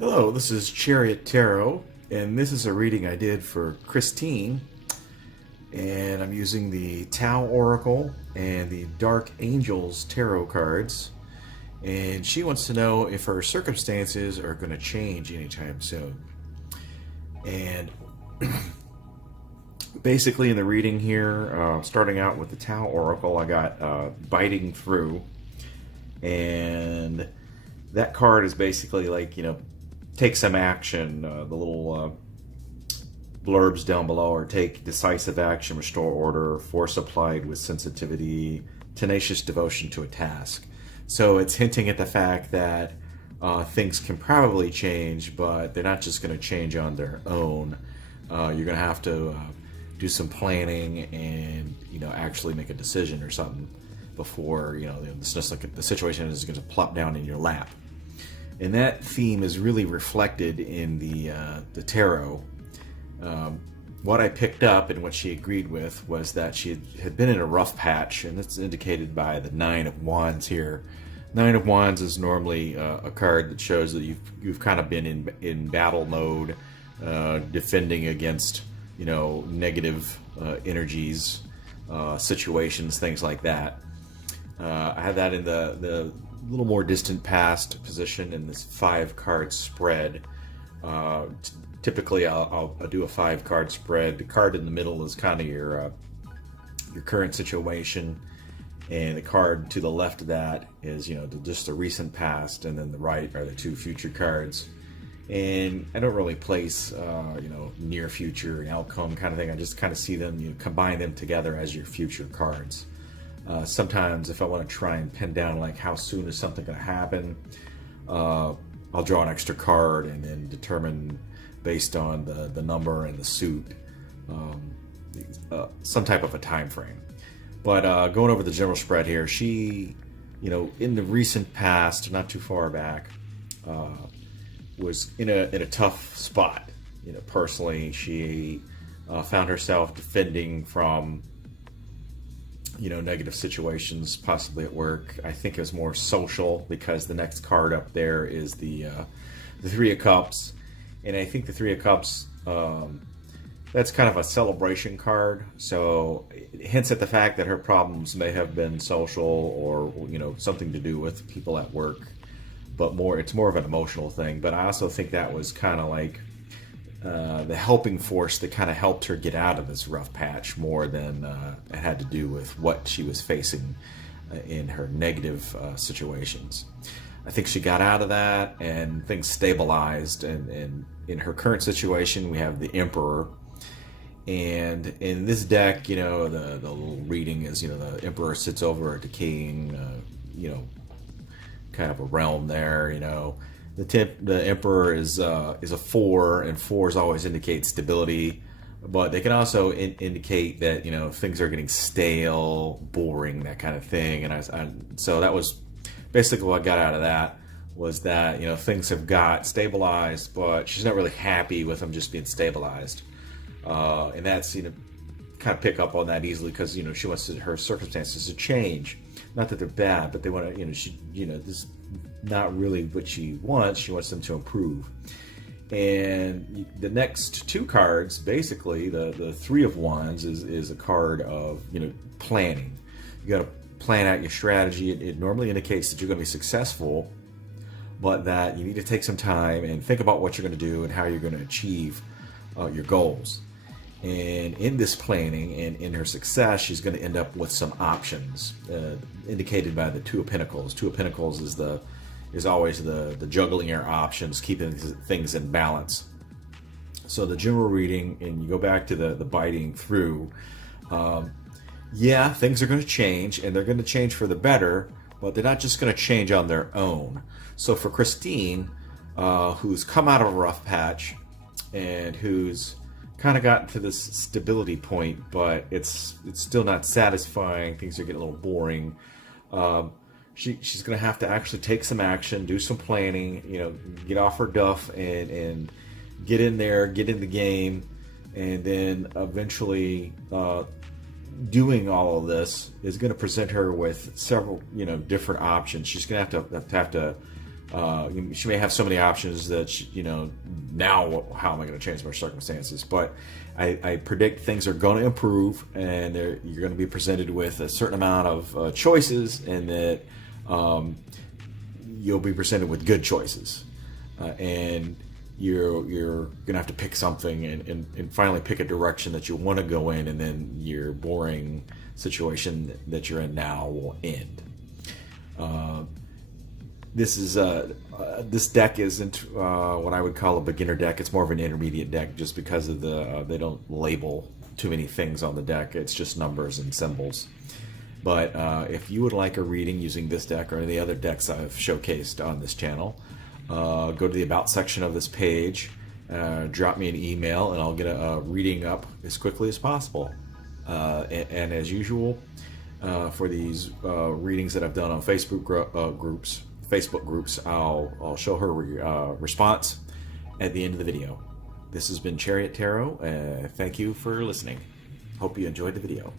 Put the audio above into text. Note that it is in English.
Hello, this is Chariot Tarot, and this is a reading I did for Christine. And I'm using the Tau Oracle and the Dark Angels Tarot cards. And she wants to know if her circumstances are going to change anytime soon. And basically, in the reading here, starting out with the Tau Oracle, I got Biting Through. And that card is basically like, take some action. The little blurbs down below are take decisive action, restore order, force applied with sensitivity, tenacious devotion to a task. So it's hinting at the fact that things can probably change, but they're not just going to change on their own. You're going to have to do some planning and actually make a decision or something before it's just like the situation is going to plop down in your lap. And that theme is really reflected in the tarot. What I picked up and what she agreed with was that she had been in a rough patch, and it's indicated by the Nine of Wands here. Nine of Wands is normally a card that shows that you've kind of been in battle mode, defending against negative energies, situations, things like that. I have that in the little more distant past position in this 5-card spread. Typically, I'll do a 5-card spread. The card in the middle is kind of your current situation, and the card to the left of that is just the recent past, and then the right are the 2 future cards. And I don't really place near future and outcome kind of thing. I just kind of see them, combine them together as your future cards. Sometimes if I want to try and pin down like how soon is something going to happen, I'll draw an extra card and then determine based on the number and the suit some type of a time frame. But going over the general spread here, she, in the recent past, not too far back, was in a tough spot. Personally, she found herself defending from negative situations, possibly at work. I think it was more social because the next card up there is the 3 of Cups, and I think the 3 of Cups, that's kind of a celebration card. So it hints at the fact that her problems may have been social or something to do with people at work, but it's more of an emotional thing. But I also think that was kind of like the helping force that kind of helped her get out of this rough patch more than it had to do with what she was facing in her negative situations. I think she got out of that and things stabilized, and in her current situation we have the Emperor. And in this deck, the little reading is, the Emperor sits over a decaying kind of a realm there. The Emperor is a 4, and 4s always indicate stability, but they can also indicate that things are getting stale, boring, that kind of thing. And so that was basically what I got out of that, was that things have got stabilized, but she's not really happy with them just being stabilized, and that's kind of pick up on that easily because she wants her circumstances to change. Not that they're bad, but they want to this is not really what she wants. She wants them to improve. And the next 2 cards, basically the 3 of Wands is a card of planning. You got to plan out your strategy. It normally indicates that you're going to be successful, but that you need to take some time and think about what you're going to do and how you're going to achieve your goals. And in this planning and in her success, she's going to end up with some options, indicated by the 2 of Pentacles. 2 of Pentacles is always the juggling your options, keeping things in balance. So the general reading, and you go back to the biting through, things are going to change, and they're going to change for the better, but they're not just going to change on their own. So for Christine, who's come out of a rough patch and who's kind of gotten to this stability point, but it's still not satisfying. Things are getting a little boring. She's going to have to actually take some action, do some planning, get off her duff and get in there, get in the game, and then eventually doing all of this is going to present her with several different options. She's going to have to She may have so many options that now how am I going to change my circumstances? But I predict things are going to improve, and you're going to be presented with a certain amount of choices, and that you'll be presented with good choices, and you're going to have to pick something and finally pick a direction that you want to go in, and then your boring situation that you're in now will end. This deck isn't what I would call a beginner deck. It's more of an intermediate deck, just because of they don't label too many things on the deck. It's just numbers and symbols. But if you would like a reading using this deck or any other decks I've showcased on this channel, go to the About section of this page, drop me an email, and I'll get a reading up as quickly as possible. And as usual, for these readings that I've done on Facebook groups, I'll show her response at the end of the video. This has been Chariot Tarot. Thank you for listening. Hope you enjoyed the video.